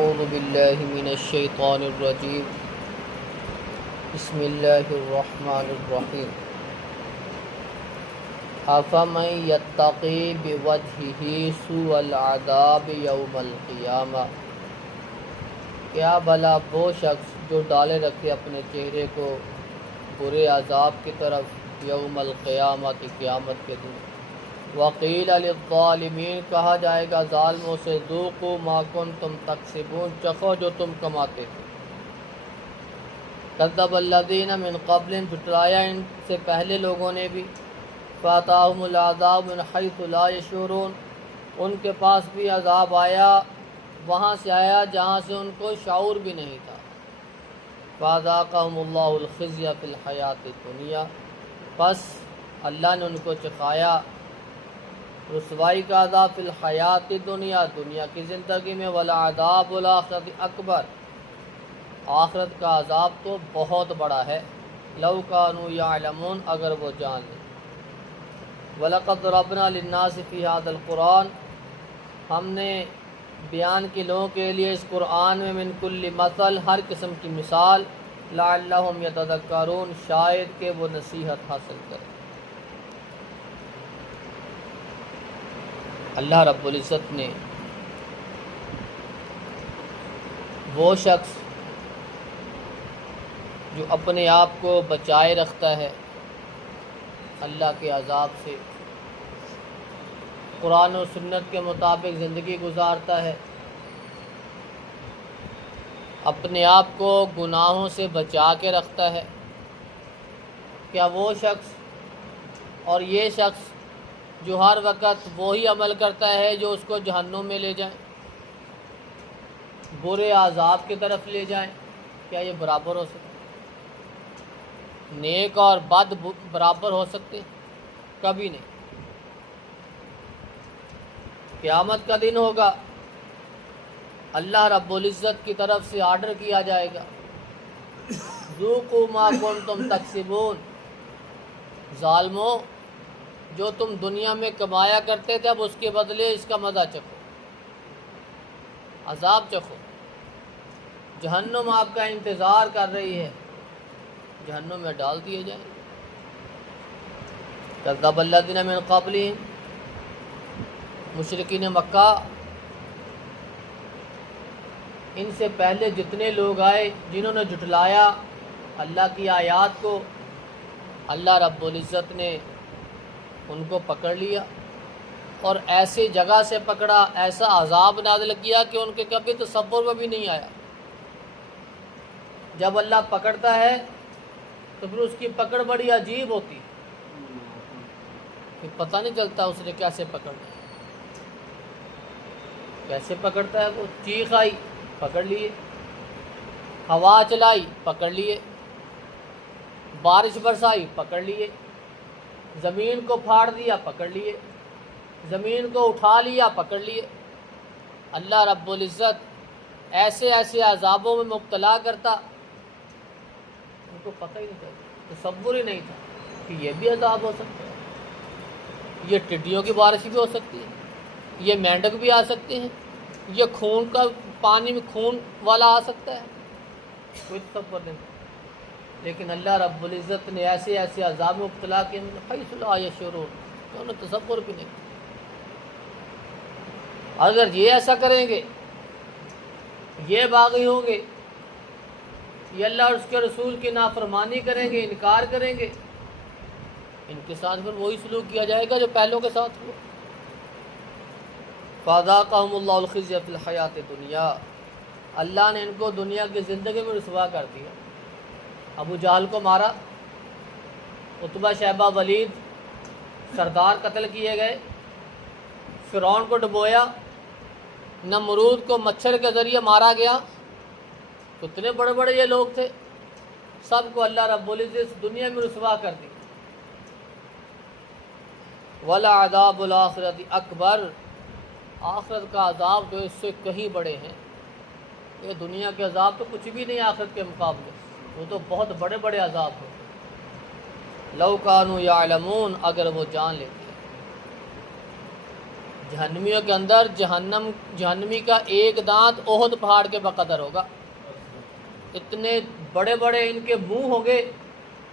اعوذ باللہ من الشیطان الرجیم بسم اللہ الرحمن الرحیم افمن یتقی بوجہہ سوء العذاب یوم القیامہ، کیا بھلا وہ شخص جو ڈالے رکھے اپنے چہرے کو برے عذاب کی طرف یوم القیامہ کی قیامت کے دن۔ وقیل للظالمین، کہا جائے گا ظالموں سے، ذوقوا ما کنتم تکسبون، چکھو جو تم کماتے تھے۔ کذب الذین من قبل، جھٹلایا ان سے پہلے لوگوں نے بھی۔ فاتاہم العذاب من حیث لا یشعرون، ان کے پاس بھی عذاب آیا، وہاں سے آیا جہاں سے ان کو شعور بھی نہیں تھا۔ فذاقہم اللہ الخزی فی الحیات الدنیا، پس اللہ نے ان کو چکھایا رسوائی کا عذاب فی الحیات دنیا، دنیا کی زندگی میں، ولعذاب الآخرۃ اکبر، آخرت کا عذاب تو بہت بڑا ہے۔ لو کانوا یعلمون، اگر وہ جان لیں۔ وَلَقَدْ ضَرَبْنَا لِلنَّاسِ فِي هَذَا الْقُرْآنِ، ہم نے بیان کی لوگوں کے لیے اس قرآن میں من کل مثل، ہر قسم کی مثال، لعلہم یتذکرون، شاید کہ وہ نصیحت حاصل کریں۔ اللہ رب العزت نے وہ شخص جو اپنے آپ کو بچائے رکھتا ہے اللہ کے عذاب سے، قرآن و سنت کے مطابق زندگی گزارتا ہے، اپنے آپ کو گناہوں سے بچا کے رکھتا ہے، کیا وہ شخص اور یہ شخص جو ہر وقت وہی عمل کرتا ہے جو اس کو جہنم میں لے جائیں، برے عذاب کی طرف لے جائیں، کیا یہ برابر ہو سکتے؟ نیک اور بد برابر ہو سکتے؟ کبھی نہیں۔ قیامت کا دن ہوگا، اللہ رب العزت کی طرف سے آرڈر کیا جائے گا، ذوقوا ما کنتم تکسبون، ظالموں جو تم دنیا میں کمایا کرتے تھے اب اس کے بدلے اس کا مزہ چکھو، عذاب چکھو، جہنم آپ کا انتظار کر رہی ہے، جہنم میں ڈال دیے جائیں۔ کذب الذین من قبلہم، مشرکین مکہ، ان سے پہلے جتنے لوگ آئے جنہوں نے جھٹلایا اللہ کی آیات کو، اللہ رب العزت نے ان کو پکڑ لیا اور ایسی جگہ سے پکڑا، ایسا عذاب نازل کیا کہ ان کے کبھی تصور میں بھی نہیں آیا۔ جب اللہ پکڑتا ہے تو پھر اس کی پکڑ بڑی عجیب ہوتی، پھر پتہ نہیں چلتا اس نے کیسے پکڑنا، کیسے پکڑتا ہے وہ۔ چیخ آئی، پکڑ لیے، ہوا چلائی، پکڑ لیے، بارش برسائی، پکڑ لیے، زمین کو پھاڑ دیا، پکڑ لیے، زمین کو اٹھا لیا، پکڑ لیے۔ اللہ رب العزت ایسے ایسے عذابوں میں مبتلا کرتا، ان کو پتہ ہی نہیں چلتا، تصور ہی نہیں تھا کہ یہ بھی عذاب ہو سکتا ہے، یہ ٹڈیوں کی بارش بھی ہو سکتی ہے، یہ مینڈک بھی آ سکتے ہیں، یہ خون کا پانی میں خون والا آ سکتا ہے، کوئی تصور نہیں۔ لیکن اللہ رب العزت نے ایسے ایسے عذاب میں مبتلا کیا حیث لا یشعرون، انہوں نے تصور بھی نہیں۔ اگر یہ ایسا کریں گے، یہ باغی ہوں گے، یہ اللہ اور اس کے رسول کی نافرمانی کریں گے، انکار کریں گے، ان کے ساتھ پھر وہی سلوک کیا جائے گا جو پہلوں کے ساتھ ہوا۔ فذاقہم اللہ الخزی فی الحیات الدنیا، اللہ نے ان کو دنیا کی زندگی میں رسوا کر دیا۔ ابو جہل کو مارا، عتبہ شیبہ ولید سردار قتل کیے گئے، فرعون کو ڈبویا، نمرود کو مچھر کے ذریعے مارا گیا، کتنے بڑے بڑے یہ لوگ تھے، سب کو اللہ رب العزت دنیا میں رسوا کر دی۔ وَلَعَذَابُ الْآخِرَةِ اکبر، آخرت کا عذاب جو اس سے کہیں بڑے ہیں، یہ دنیا کے عذاب تو کچھ بھی نہیں آخرت کے مقابلے، وہ تو بہت بڑے بڑے عذاب ہیں۔ لو کانوا یعلمون، اگر وہ جان لیتے۔ جہنمیوں کے اندر جہنمی کا ایک دانت احد پہاڑ کے بقدر ہوگا. اتنے بڑے بڑے ان کے منہ ہوں گے،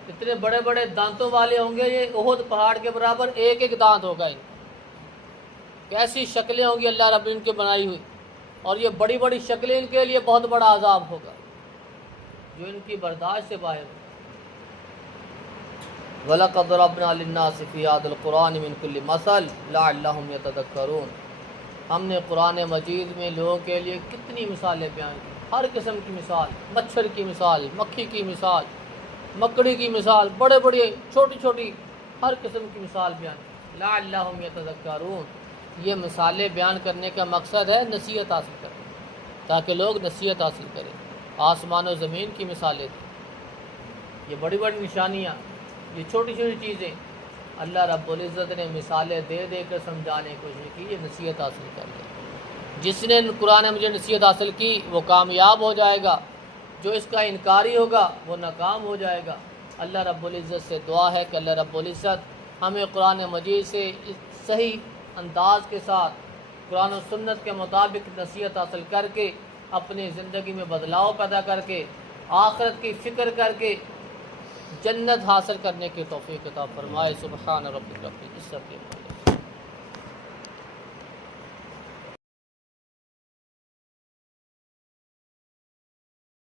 اتنے بڑے بڑے دانتوں والے ہوں گے، یہ احد پہاڑ کے برابر ایک ایک دانت ہوگا. ان کیسی شکلیں ہوں گی اللہ رب نے ان کے بنائی ہوئی، اور یہ بڑی بڑی شکلیں ان کے لیے بہت بڑا عذاب ہوگا جو ان کی برداشت سے باہر ہو. وَلَقَدْ ضَرَبْنَا لِلنَّاسِ فِي هَذَا الْقُرْآنِ مِنْ كُلِّ مَثَلٍ لَعَلَّهُمْ يَتَذَكَّرُونَ. ہم نے قرآن مجید میں لوگوں کے لیے کتنی مثالیں بیان کی، ہر قسم کی مثال، مچھر کی مثال، مکھی کی مثال، مکڑی کی مثال، بڑے بڑے چھوٹی چھوٹی ہر قسم کی مثال بیان کی. لَعَلَّهُمْ يَتَذَكَّرُونَ. یہ مثالیں بیان کرنے کا مقصد ہے نصیحت حاصل کرنا، تاکہ لوگ نصیحت حاصل کریں. آسمان و زمین کی مثالیں تھیں، یہ بڑی بڑی نشانیاں، یہ چھوٹی چھوٹی چیزیں اللہ رب العزت نے مثالیں دے دے کر سمجھانے کی کوشش کی. یہ نصیحت حاصل کر لے. جس نے قرآن مجید نصیحت حاصل کی وہ کامیاب ہو جائے گا، جو اس کا انکاری ہوگا وہ ناکام ہو جائے گا. اللہ رب العزت سے دعا ہے کہ اللہ رب العزت ہمیں قرآن مجید سے صحیح انداز کے ساتھ قرآن و سنت کے مطابق نصیحت حاصل کر کے اپنی زندگی میں بدلاؤ پیدا کر کے آخرت کی فکر کر کے جنت حاصل کرنے کی توفیق عطا فرمائے. سبحان ربک رب العزت.